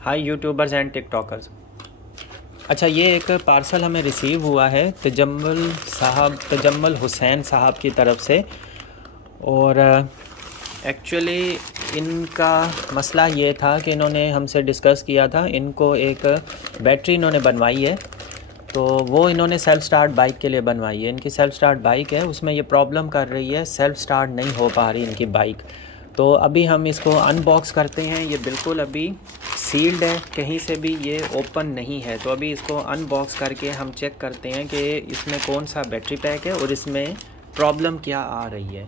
Hi YouTubers and TikTokers. अच्छा, ये एक पार्सल हमें रिसीव हुआ है तजम्मल हुसैन साहब की तरफ से। और एक्चुअली इनका मसला ये था कि इन्होंने हमसे डिस्कस किया था, इनको एक बैटरी इन्होंने बनवाई है, तो वो इन्होंने सेल्फ़ स्टार्ट बाइक के लिए बनवाई है। इनकी सेल्फ़ स्टार्ट बाइक है, उसमें ये प्रॉब्लम कर रही है, सेल्फ़ स्टार्ट नहीं हो पा रही इनकी बाइक। तो अभी हम इसको अनबॉक्स करते हैं। ये बिल्कुल अभी सील्ड है, कहीं से भी ये ओपन नहीं है। तो अभी इसको अनबॉक्स करके हम चेक करते हैं कि इसमें कौन सा बैटरी पैक है और इसमें प्रॉब्लम क्या आ रही है।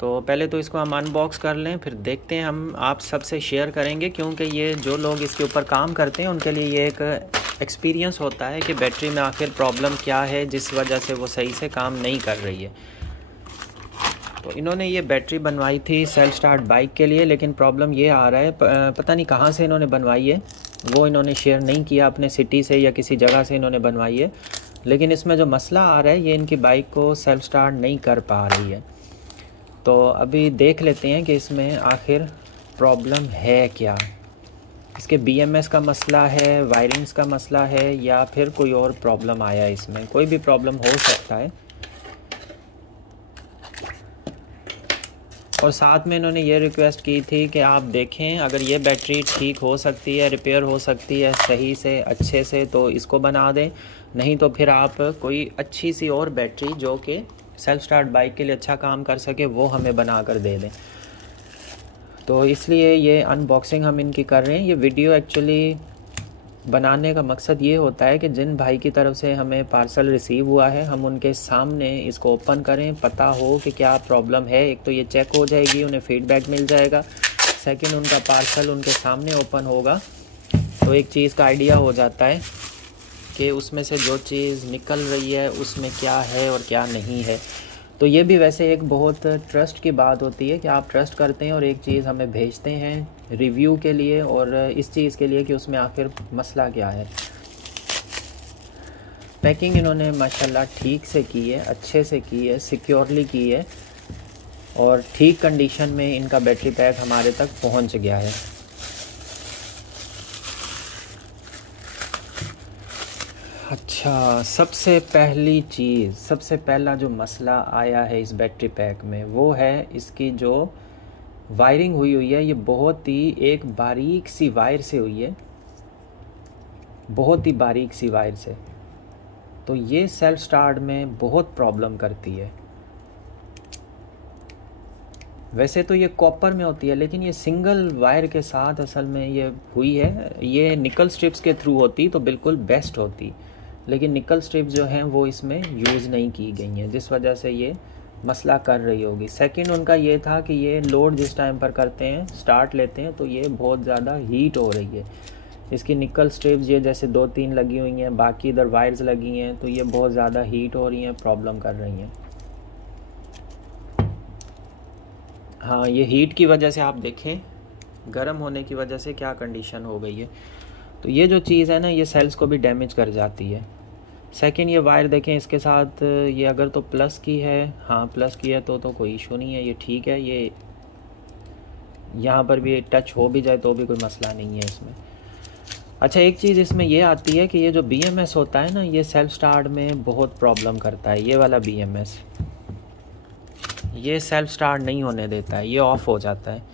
तो पहले तो इसको हम अनबॉक्स कर लें, फिर देखते हैं। हम आप सबसे शेयर करेंगे, क्योंकि ये जो लोग इसके ऊपर काम करते हैं उनके लिए ये एक एक्सपीरियंस होता है कि बैटरी में आखिर प्रॉब्लम क्या है जिस वजह से वो सही से काम नहीं कर रही है। तो इन्होंने ये बैटरी बनवाई थी सेल्फ स्टार्ट बाइक के लिए, लेकिन प्रॉब्लम ये आ रहा है, पता नहीं कहाँ से इन्होंने बनवाई है, वो इन्होंने शेयर नहीं किया, अपने सिटी से या किसी जगह से इन्होंने बनवाई है। लेकिन इसमें जो मसला आ रहा है, ये इनकी बाइक को सेल्फ स्टार्ट नहीं कर पा रही है। तो अभी देख लेते हैं कि इसमें आखिर प्रॉब्लम है क्या। इसके BMS का मसला है, वायरिंग्स का मसला है, या फिर कोई और प्रॉब्लम आया है। इसमें कोई भी प्रॉब्लम हो सकता है। और साथ में इन्होंने ये रिक्वेस्ट की थी कि आप देखें, अगर ये बैटरी ठीक हो सकती है, रिपेयर हो सकती है सही से अच्छे से, तो इसको बना दें, नहीं तो फिर आप कोई अच्छी सी और बैटरी जो कि सेल्फ स्टार्ट बाइक के लिए अच्छा काम कर सके वो हमें बना कर दे दें। तो इसलिए ये अनबॉक्सिंग हम इनकी कर रहे हैं। ये वीडियो एक्चुअली बनाने का मकसद ये होता है कि जिन भाई की तरफ से हमें पार्सल रिसीव हुआ है, हम उनके सामने इसको ओपन करें, पता हो कि क्या प्रॉब्लम है। एक तो ये चेक हो जाएगी, उन्हें फीडबैक मिल जाएगा। सेकंड, उनका पार्सल उनके सामने ओपन होगा तो एक चीज़ का आइडिया हो जाता है कि उसमें से जो चीज़ निकल रही है उसमें क्या है और क्या नहीं है। तो ये भी वैसे एक बहुत ट्रस्ट की बात होती है कि आप ट्रस्ट करते हैं और एक चीज़ हमें भेजते हैं रिव्यू के लिए, और इस चीज़ के लिए कि उसमें आखिर मसला क्या है। पैकिंग इन्होंने माशाल्लाह ठीक से की है, अच्छे से की है, सिक्योरली की है, और ठीक कंडीशन में इनका बैटरी पैक हमारे तक पहुंच गया है। अच्छा, सबसे पहला जो मसला आया है इस बैटरी पैक में, वो है इसकी जो वायरिंग हुई है। ये बहुत ही एक बारीक सी वायर से हुई है, बहुत ही बारीक सी वायर से। तो ये सेल्फ स्टार्ट में बहुत प्रॉब्लम करती है। वैसे तो ये कॉपर में होती है, लेकिन ये सिंगल वायर के साथ असल में ये हुई है। ये निकल स्ट्रिप्स के थ्रू होती तो बिल्कुल बेस्ट होती, लेकिन निकल स्ट्रिप्स जो हैं वो इसमें यूज़ नहीं की गई हैं, जिस वजह से ये मसला कर रही होगी। सेकंड उनका ये था कि ये लोड जिस टाइम पर करते हैं, स्टार्ट लेते हैं, तो ये बहुत ज़्यादा हीट हो रही है। इसकी निकल स्ट्रिप्स ये जैसे 2-3 लगी हुई हैं, बाकी इधर वायर्स लगी हैं, तो ये बहुत ज़्यादा हीट हो रही हैं, प्रॉब्लम कर रही हैं। हाँ, ये हीट की वजह से आप देखें, गर्म होने की वजह से क्या कंडीशन हो गई है। तो ये जो चीज़ है ना, ये सेल्स को भी डैमेज कर जाती है। सेकंड, ये वायर देखें, इसके साथ ये अगर तो प्लस की है, हाँ प्लस की है तो कोई इशू नहीं है, ये ठीक है। ये यहाँ पर भी टच हो भी जाए तो भी कोई मसला नहीं है इसमें। अच्छा, एक चीज़ इसमें ये आती है कि ये जो BMS होता है ना, ये सेल्फ स्टार्ट में बहुत प्रॉब्लम करता है। ये वाला BMS ये सेल्फ स्टार्ट नहीं होने देता है, ये ऑफ़ हो जाता है।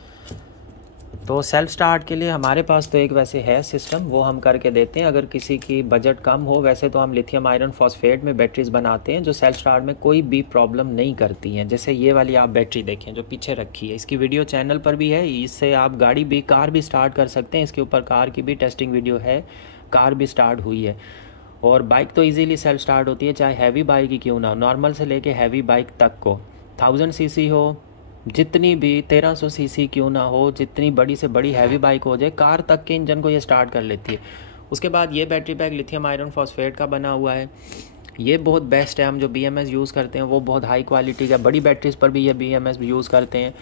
तो सेल्फ स्टार्ट के लिए हमारे पास तो एक वैसे है सिस्टम, वो हम करके देते हैं। अगर किसी की बजट कम हो, वैसे तो हम लिथियम आयरन फॉस्फेट में बैटरीज़ बनाते हैं जो सेल्फ स्टार्ट में कोई भी प्रॉब्लम नहीं करती हैं। जैसे ये वाली आप बैटरी देखें जो पीछे रखी है, इसकी वीडियो चैनल पर भी है। इससे आप कार भी स्टार्ट कर सकते हैं। इसके ऊपर कार की भी टेस्टिंग वीडियो है, कार भी स्टार्ट हुई है। और बाइक तो ईज़िली सेल्फ स्टार्ट होती है, चाहे हैवी बाइक ही क्यों ना, नॉर्मल से लेके हैवी बाइक तक को, 1000 सीसी हो, जितनी भी 1300 सीसी क्यों ना हो, जितनी बड़ी से बड़ी हैवी बाइक हो जाए, कार तक के इंजन को ये स्टार्ट कर लेती है। उसके बाद ये battery pack lithium iron phosphate का बना हुआ है, ये बहुत बेस्ट है। हम जो BMS यूज़ करते हैं वो बहुत हाई क्वालिटी का, बड़ी बैटरीज़ पर भी ये BMS यूज़ करते हैं।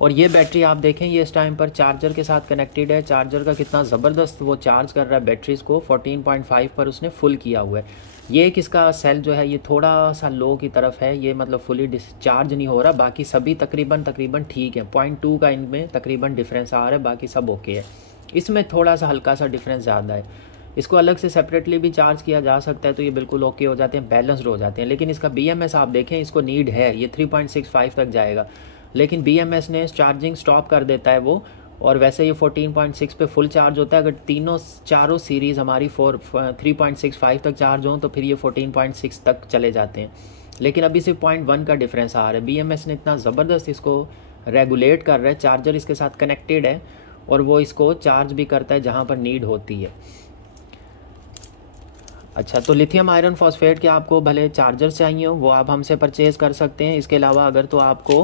और ये बैटरी आप देखें, ये इस टाइम पर चार्जर के साथ कनेक्टेड है। चार्जर का कितना ज़बरदस्त वो चार्ज कर रहा है बैटरीज़ को, 14.5 पर उसने फुल किया हुआ है। ये एक इसका सेल जो है ये थोड़ा सा लो की तरफ है, ये मतलब फुली डिस्चार्ज नहीं हो रहा। बाकी सभी तकरीबन ठीक है, 0.2 का इनमें तकरीबन डिफरेंस आ रहा है, बाकी सब ओके है। इसमें थोड़ा सा हल्का सा डिफरेंस ज़्यादा है। इसको अलग से सेपरेटली भी चार्ज किया जा सकता है तो ये बिल्कुल ओके हो जाते हैं, बैलेंस्ड हो जाते हैं। लेकिन इसका BMS आप देखें, इसको नीड है, ये 3.65 तक जाएगा, लेकिन BMS ने चार्जिंग स्टॉप कर देता है वो, और वैसे ये 14.6 पे फुल चार्ज होता है। अगर चारों सीरीज़ हमारी 3.65 तक चार्ज हों तो फिर ये 14.6 तक चले जाते हैं। लेकिन अभी सिर्फ 0.1 का डिफरेंस आ रहा है। BMS ने इतना ज़बरदस्त इसको रेगुलेट कर रहा है, चार्जर इसके साथ कनेक्टेड है और वो इसको चार्ज भी करता है जहाँ पर नीड होती है। अच्छा, तो लिथियम आयरन फॉस्फेट के आपको भले चार्जर चाहिए हो वो आप हमसे परचेज़ कर सकते हैं। इसके अलावा अगर तो आपको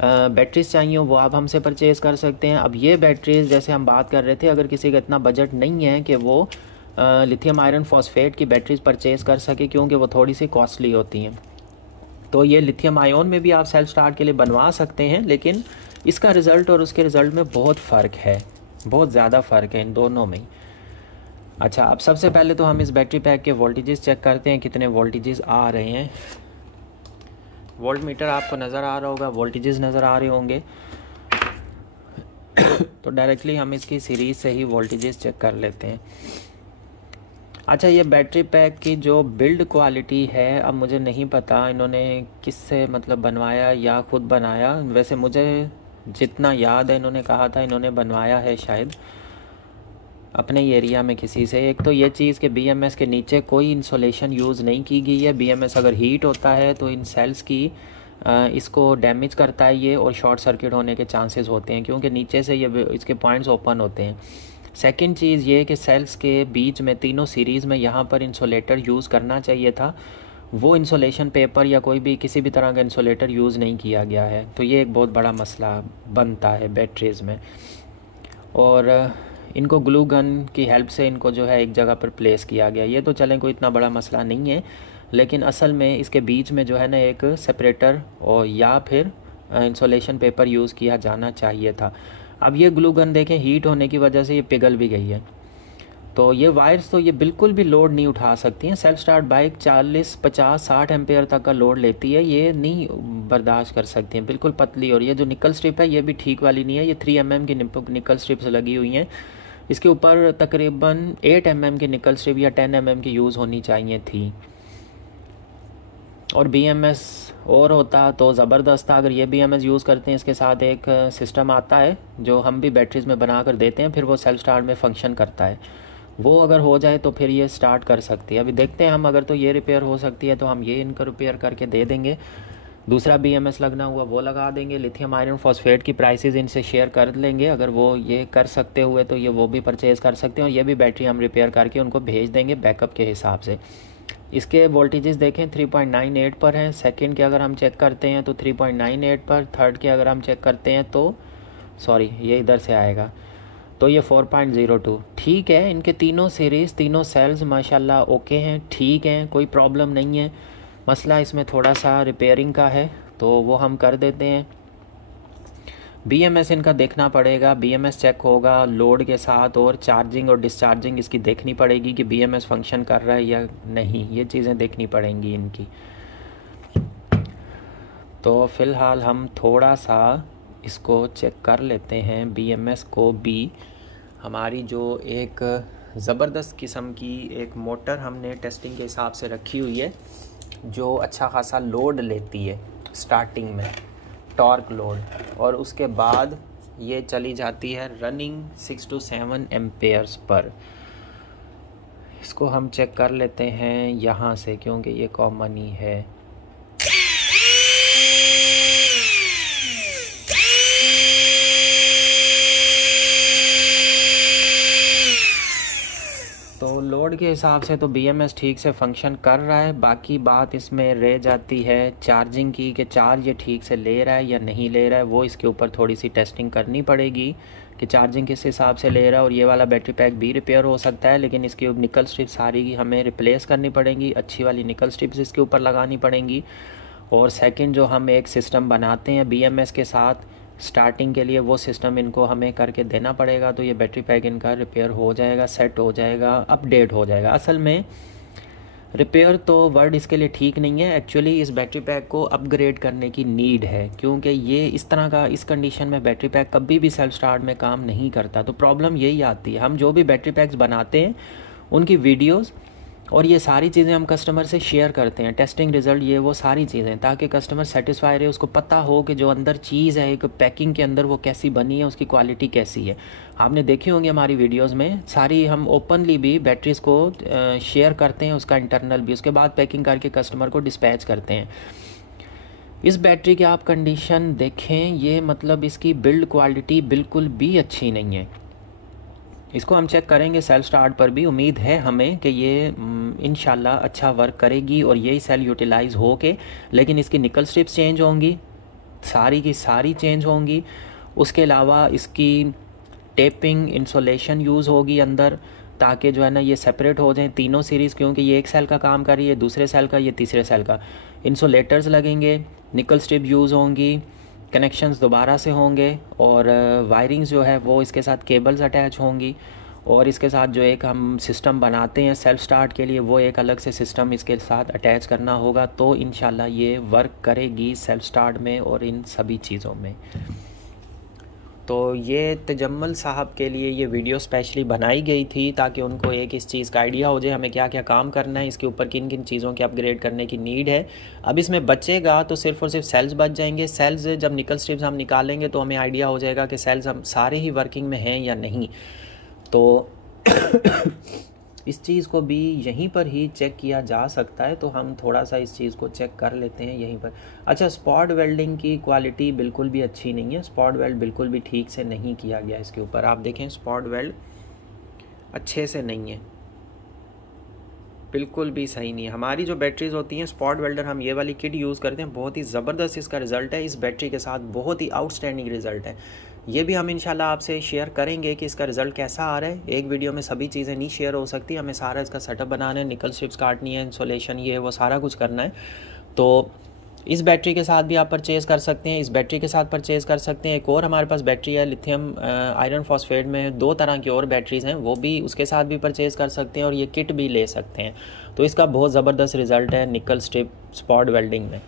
बैटरीज चाहिए हो वो आप हमसे परचेज़ कर सकते हैं। अब ये बैटरीज जैसे हम बात कर रहे थे, अगर किसी का इतना बजट नहीं है कि वो लिथियम आयरन फॉस्फेट की बैटरीज परचेज़ कर सके, क्योंकि वो थोड़ी सी कॉस्टली होती हैं, तो ये लिथियम आयन में भी आप सेल्फ स्टार्ट के लिए बनवा सकते हैं। लेकिन इसका रिज़ल्ट और उसके रिज़ल्ट में बहुत फ़र्क है, बहुत ज़्यादा फ़र्क है इन दोनों में। अच्छा, अब सबसे पहले तो हम इस बैटरी पैक के वोल्टेजेस चेक करते हैं, कितने वोल्टेजेस आ रहे हैं। वोल्ट मीटर आपको नज़र आ रहा होगा, वोल्टेजेस नज़र आ रहे होंगे। तो डायरेक्टली हम इसकी सीरीज़ से ही वोल्टेजेस चेक कर लेते हैं। अच्छा, ये बैटरी पैक की जो बिल्ड क्वालिटी है, अब मुझे नहीं पता इन्होंने किससे मतलब बनवाया या ख़ुद बनाया। वैसे मुझे जितना याद है इन्होंने कहा था इन्होंने बनवाया है शायद अपने एरिया में किसी से। एक तो ये चीज़ कि BMS के नीचे कोई इंसुलेशन यूज़ नहीं की गई है। BMS अगर हीट होता है तो इन सेल्स की इसको डैमेज करता है ये, और शॉर्ट सर्किट होने के चांसेस होते हैं, क्योंकि नीचे से ये इसके पॉइंट्स ओपन होते हैं। सेकंड चीज़ ये कि सेल्स के बीच में तीनों सीरीज़ में यहाँ पर इंसुलेटर यूज़ करना चाहिए था, वो इंसुलेशन पेपर या कोई भी किसी भी तरह का इंसुलेटर यूज़ नहीं किया गया है। तो ये एक बहुत बड़ा मसला बनता है बैटरीज़ में। और इनको ग्लू गन की हेल्प से इनको जो है एक जगह पर प्लेस किया गया। ये तो चलें कोई इतना बड़ा मसला नहीं है, लेकिन असल में इसके बीच में जो है ना एक सेपरेटर और या फिर इंसुलेशन पेपर यूज़ किया जाना चाहिए था। अब ये ग्लू गन देखें, हीट होने की वजह से ये पिघल भी गई है। तो ये वायर्स तो ये बिल्कुल भी लोड नहीं उठा सकती हैं। सेल्फ स्टार्ट बाइक 40, 50, 60 एम्पेयर तक का लोड लेती है, ये नहीं बर्दाश्त कर सकती हैं, बिल्कुल पतली। और ये जो निकल स्ट्रिप है ये भी ठीक वाली नहीं है, ये 3 mm की निकल स्ट्रिप्स लगी हुई हैं। इसके ऊपर तकरीबन 8 mm की निकल स्ट्रिप या 10 mm की यूज़ होनी चाहिए थी। और BMS और होता तो ज़बरदस्त था। अगर ये BMS यूज़ करते हैं, इसके साथ एक सिस्टम आता है जो हम भी बैटरीज़ में बना कर देते हैं, फिर वो सेल्फ स्टार्ट में फंक्शन करता है। वो अगर हो जाए तो फिर ये स्टार्ट कर सकती है। अभी देखते हैं हम, अगर तो ये रिपेयर हो सकती है तो हम ये इनको रिपेयर करके दे देंगे। दूसरा BMS लगना हुआ वो लगा देंगे। लिथियम आयरन फॉस्फेट की प्राइसेस इनसे शेयर कर लेंगे, अगर वो ये कर सकते हुए तो ये वो भी परचेज़ कर सकते हैं, और ये भी बैटरी हम रिपेयर करके उनको भेज देंगे बैकअप के हिसाब से। इसके वोल्टेजेस देखें 3.98 पर हैं। सेकंड के अगर हम चेक करते हैं तो 3.98 पर, थर्ड के अगर हम चेक करते हैं तो सॉरी ये इधर से आएगा तो ये 4.02। ठीक है, इनके तीनों सीरीज़ तीनों सेल्स माशाल्लाह ओके हैं, ठीक हैं, कोई प्रॉब्लम नहीं है। मसला इसमें थोड़ा सा रिपेयरिंग का है तो वो हम कर देते हैं। BMS इनका देखना पड़ेगा, BMS चेक होगा लोड के साथ, और चार्जिंग और डिस्चार्जिंग इसकी देखनी पड़ेगी कि BMS फंक्शन कर रहा है या नहीं, ये चीज़ें देखनी पड़ेंगी इनकी। तो फ़िलहाल हम थोड़ा सा इसको चेक कर लेते हैं BMS को भी। हमारी जो एक ज़बरदस्त किस्म की एक मोटर हमने टेस्टिंग के हिसाब से रखी हुई है, जो अच्छा खासा लोड लेती है स्टार्टिंग में, टॉर्क लोड, और उसके बाद ये चली जाती है रनिंग 6 to 7 एम्पेयर्स पर। इसको हम चेक कर लेते हैं यहाँ से, क्योंकि ये कॉमन ही है। तो लोड के हिसाब से तो BMS ठीक से फंक्शन कर रहा है। बाकी बात इसमें रह जाती है चार्जिंग की, कि चार्ज ये ठीक से ले रहा है या नहीं ले रहा है। वो इसके ऊपर थोड़ी सी टेस्टिंग करनी पड़ेगी कि चार्जिंग किस हिसाब से ले रहा है। और ये वाला बैटरी पैक भी रिपेयर हो सकता है, लेकिन इसकी निकल स्ट्रिप सारी हमें रिप्लेस करनी पड़ेंगी, अच्छी वाली निकल स्ट्रिप्स इसके ऊपर लगानी पड़ेंगी। और सेकंड जो हम एक सिस्टम बनाते हैं BMS के साथ स्टार्टिंग के लिए, वो सिस्टम इनको हमें करके देना पड़ेगा। तो ये बैटरी पैक इनका रिपेयर हो जाएगा, सेट हो जाएगा, अपडेट हो जाएगा। असल में रिपेयर तो वर्ड इसके लिए ठीक नहीं है। एक्चुअली इस बैटरी पैक को अपग्रेड करने की नीड है, क्योंकि ये इस तरह का, इस कंडीशन में बैटरी पैक कभी भी सेल्फ स्टार्ट में काम नहीं करता। तो प्रॉब्लम यही आती है। हम जो भी बैटरी पैक्स बनाते हैं उनकी वीडियोस और ये सारी चीज़ें हम कस्टमर से शेयर करते हैं, टेस्टिंग रिज़ल्ट, ये वो सारी चीज़ें, ताकि कस्टमर सेटिस्फाई रहे, उसको पता हो कि जो अंदर चीज़ है एक पैकिंग के अंदर वो कैसी बनी है, उसकी क्वालिटी कैसी है। आपने देखी होंगी हमारी वीडियोस में सारी, हम ओपनली भी बैटरीज़ को शेयर करते हैं, उसका इंटरनल भी, उसके बाद पैकिंग करके कस्टमर को डिस्पैच करते हैं। इस बैटरी की आप कंडीशन देखें, ये मतलब इसकी बिल्ड क्वालिटी बिल्कुल भी अच्छी नहीं है। इसको हम चेक करेंगे सेल्फ स्टार्ट पर भी। उम्मीद है हमें कि ये इंशाल्लाह अच्छा वर्क करेगी और यही सेल यूटिलाइज़ हो के, लेकिन इसकी निकल स्ट्रिप्स चेंज होंगी, सारी की सारी चेंज होंगी। उसके अलावा इसकी टेपिंग इंसुलेशन यूज़ होगी अंदर, ताकि जो है ना ये सेपरेट हो जाएं तीनों सीरीज़, क्योंकि ये एक सेल का काम कर रही है, दूसरे सेल का, ये तीसरे सेल का। इंसुलेटर्स लगेंगे, निकल स्ट्रिप यूज़ होंगी, कनेक्शंस दोबारा से होंगे, और वायरिंग्स जो है वो इसके साथ केबल्स अटैच होंगी, और इसके साथ जो एक हम सिस्टम बनाते हैं सेल्फ स्टार्ट के लिए, वो एक अलग से सिस्टम इसके साथ अटैच करना होगा। तो इंशाल्लाह ये वर्क करेगी सेल्फ स्टार्ट में और इन सभी चीज़ों में। तो ये तजम्मल साहब के लिए ये वीडियो स्पेशली बनाई गई थी, ताकि उनको एक इस चीज़ का आइडिया हो जाए हमें क्या क्या काम करना है, इसके ऊपर किन किन चीज़ों के अपग्रेड करने की नीड है। अब इसमें बचेगा तो सिर्फ़ और सिर्फ सेल्स बच जाएंगे। सेल्स जब निकल स्ट्रिप्स हम निकालेंगे तो हमें आइडिया हो जाएगा कि सेल्स हम सारे ही वर्किंग में हैं या नहीं। तो इस चीज़ को भी यहीं पर ही चेक किया जा सकता है, तो हम थोड़ा सा इस चीज़ को चेक कर लेते हैं यहीं पर। अच्छा, स्पॉट वेल्डिंग की क्वालिटी बिल्कुल भी अच्छी नहीं है, स्पॉट वेल्ड बिल्कुल भी ठीक से नहीं किया गया इसके ऊपर। आप देखें स्पॉट वेल्ड अच्छे से नहीं है, बिल्कुल भी सही नहीं है। हमारी जो बैटरीज होती हैं स्पॉट वेल्डर, हम ये वाली किट यूज़ करते हैं, बहुत ही ज़बरदस्त इसका रिज़ल्ट है। इस बैटरी के साथ बहुत ही आउटस्टैंडिंग रिज़ल्ट है। ये भी हम इंशाल्लाह आपसे शेयर करेंगे कि इसका रिज़ल्ट कैसा आ रहा है। एक वीडियो में सभी चीज़ें नहीं शेयर हो सकती, हमें सारा इसका सेटअप बनाना है, निकल स्ट्रिप्स काटनी है, इंसुलेशन ये वो सारा कुछ करना है। तो इस बैटरी के साथ भी आप परचेज़ कर सकते हैं, इस बैटरी के साथ परचेज़ कर सकते हैं। एक और हमारे पास बैटरी है लिथियम आयरन फॉस्फेट में, 2 तरह की और बैटरीज़ हैं, वो भी उसके साथ भी परचेज़ कर सकते हैं और ये किट भी ले सकते हैं। तो इसका बहुत ज़बरदस्त रिज़ल्ट है निकल स्ट्रिप स्पॉट वेल्डिंग में।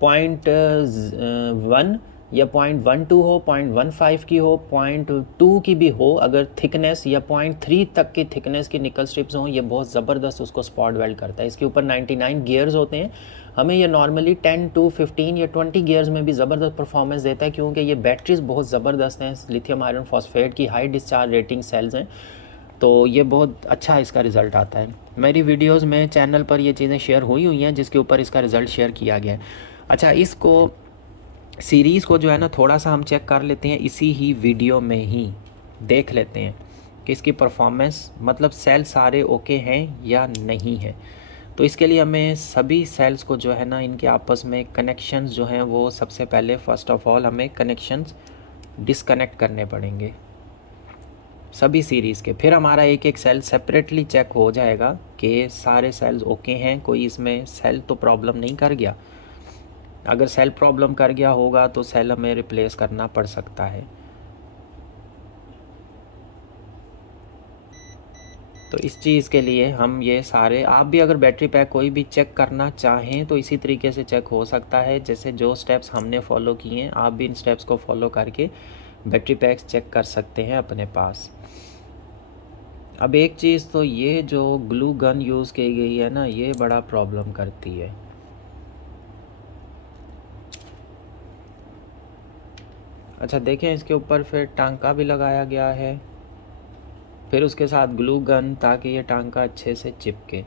0.1 या 0.12 हो, 0.15 की हो, 0.2 की भी हो, अगर थिकनेस, या 0.3 तक की थिकनेस की निकल स्ट्रिप्स हों, ये बहुत ज़बरदस्त उसको स्पॉट वेल्ड करता है। इसके ऊपर 99 गियर्स होते हैं। हमें ये नॉर्मली 10 to 15 या 20 गियर्स में भी ज़बरदस्त परफॉर्मेंस देता है, क्योंकि ये बैटरीज बहुत ज़बरदस्त हैं, लिथियम आयरन फॉस्फेट की हाई डिस्चार्ज रेटिंग सेल्स हैं। तो ये बहुत अच्छा इसका रिज़ल्ट आता है। मेरी वीडियोस में चैनल पर ये चीज़ें शेयर हुई हैं जिसके ऊपर इसका रिज़ल्ट शेयर किया गया है। अच्छा, इसको सीरीज़ को जो है ना थोड़ा सा हम चेक कर लेते हैं, इसी ही वीडियो में ही देख लेते हैं कि इसकी परफॉर्मेंस, मतलब सेल सारे ओके हैं या नहीं है। तो इसके लिए हमें सभी सेल्स को जो है ना इनके आपस में कनेक्शंस जो हैं वो सबसे पहले फ़र्स्ट ऑफ ऑल हमें कनेक्शंस डिस्कनेक्ट करने पड़ेंगे सभी सीरीज़ के। फिर हमारा एक एक सेल सेपरेटली चेक हो जाएगा कि सारे सेल्स ओके हैं, कोई इसमें सेल तो प्रॉब्लम नहीं कर गया। अगर सेल प्रॉब्लम कर गया होगा तो सेल हमें रिप्लेस करना पड़ सकता है। तो इस चीज़ के लिए हम ये सारे, आप भी अगर बैटरी पैक कोई भी चेक करना चाहें तो इसी तरीके से चेक हो सकता है। जैसे जो स्टेप्स हमने फॉलो किए हैं, आप भी इन स्टेप्स को फॉलो करके बैटरी पैक्स चेक कर सकते हैं अपने पास। अब एक चीज़ तो ये जो ग्लू गन यूज़ की गई है ना, ये बड़ा प्रॉब्लम करती है। अच्छा देखें, इसके ऊपर फिर टांका भी लगाया गया है, फिर उसके साथ ग्लू गन, ताकि ये टांका अच्छे से चिपके।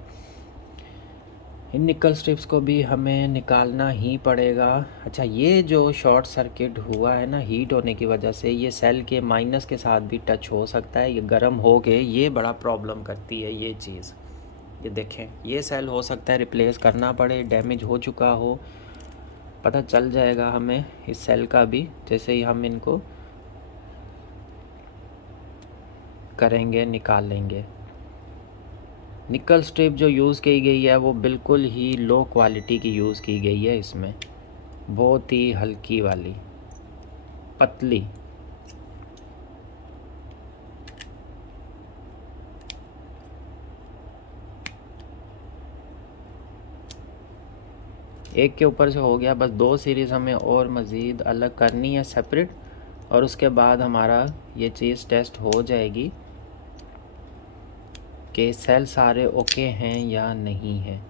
इन निकल स्ट्रिप्स को भी हमें निकालना ही पड़ेगा। अच्छा, ये जो शॉर्ट सर्किट हुआ है ना हीट होने की वजह से, ये सेल के माइनस के साथ भी टच हो सकता है, ये गर्म हो गए, ये बड़ा प्रॉब्लम करती है ये चीज़। ये देखें, ये सेल हो सकता है रिप्लेस करना पड़े, डैमेज हो चुका हो, पता चल जाएगा हमें इस सेल का भी जैसे ही हम इनको करेंगे, निकाल लेंगे। निकल स्ट्रिप जो यूज़ की गई है वो बिल्कुल ही लो क्वालिटी की यूज़ की गई है, इसमें बहुत ही हल्की वाली पतली। एक के ऊपर से हो गया, बस 2 सीरीज़ हमें और मज़ीद अलग करनी है सेपरेट, और उसके बाद हमारा ये चीज़ टेस्ट हो जाएगी कि सेल सारे ओके हैं या नहीं हैं।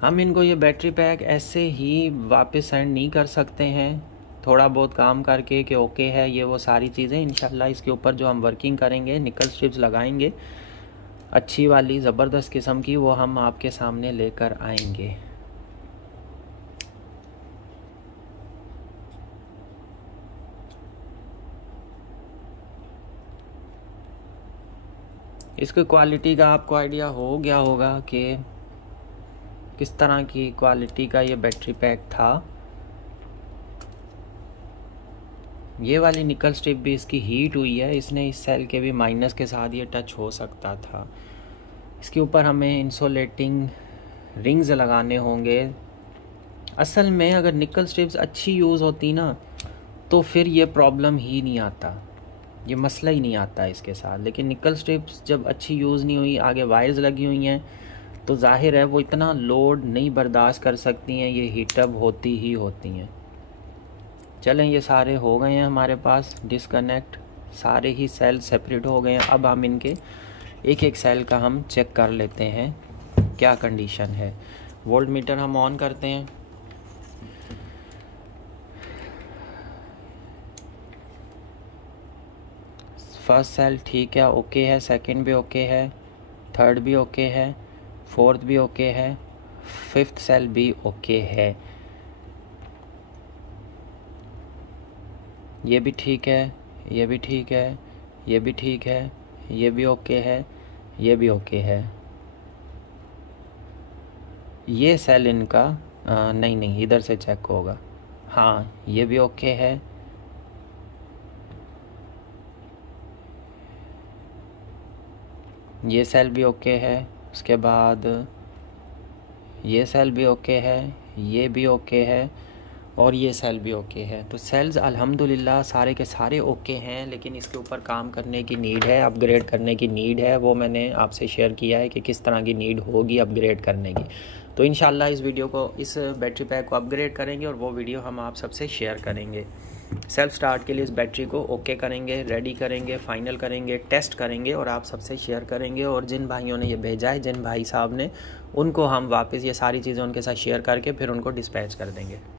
हम इनको ये बैटरी पैक ऐसे ही वापस सेंड नहीं कर सकते हैं, थोड़ा बहुत काम करके कि ओके है ये वो सारी चीज़ें। इंशाल्लाह इसके ऊपर जो हम वर्किंग करेंगे, निकल स्ट्रिप्स लगाएंगे अच्छी वाली ज़बरदस्त किस्म की, वो हम आपके सामने लेकर आएंगे। इसकी क्वालिटी का आपको आइडिया हो गया होगा कि किस तरह की क्वालिटी का ये बैटरी पैक था। ये वाली निकल स्ट्रिप भी इसकी हीट हुई है, इसने इस सेल के भी माइनस के साथ ये टच हो सकता था। इसके ऊपर हमें इंसुलेटिंग रिंग्स लगाने होंगे। असल में अगर निकल स्ट्रिप्स अच्छी यूज़ होती ना तो फिर ये प्रॉब्लम ही नहीं आता, ये मसला ही नहीं आता इसके साथ। लेकिन निकल स्ट्रिप्स जब अच्छी यूज़ नहीं हुई, आगे वायर्स लगी हुई हैं, तो जाहिर है वो इतना लोड नहीं बर्दाश्त कर सकती हैं, ये हीटअप होती ही होती हैं। चलें, ये सारे हो गए हैं हमारे पास डिस्कनेक्ट, सारे ही सेल सेपरेट हो गए हैं। अब हम इनके एक एक सेल का हम चेक कर लेते हैं क्या कंडीशन है। वोल्ट मीटर हम ऑन करते हैं। फर्स्ट सेल ठीक है, ओके है, सेकंड भी ओके है, थर्ड भी ओके है, फोर्थ भी ओके है, फिफ्थ सेल भी ओके है, ये भी ठीक है, ये भी ठीक है, ये भी ठीक है, ये भी ओके है, ये भी ओके है। ये सेल इनका नहीं इधर से चेक होगा। हाँ, ये भी ओके है, ये सेल भी ओके है, उसके बाद ये सेल भी ओके है, ये भी ओके है, और ये सेल भी ओके है। तो सेल्स अल्हम्दुलिल्लाह सारे के सारे ओके हैं, लेकिन इसके ऊपर काम करने की नीड है, अपग्रेड करने की नीड है। वो मैंने आपसे शेयर किया है कि किस तरह की नीड होगी अपग्रेड करने की। तो इंशाल्लाह इस वीडियो को, इस बैटरी पैक को अपग्रेड करेंगे और वो वीडियो हम आप सबसे शेयर करेंगे। सेल्फ स्टार्ट के लिए इस बैटरी को ओके करेंगे, रेडी करेंगे, फाइनल करेंगे, टेस्ट करेंगे और आप सबसे शेयर करेंगे। और जिन भाइयों ने ये भेजा है, जिन भाई साहब ने, उनको हम वापस ये सारी चीज़ें उनके साथ शेयर करके फिर उनको डिस्पैच कर देंगे।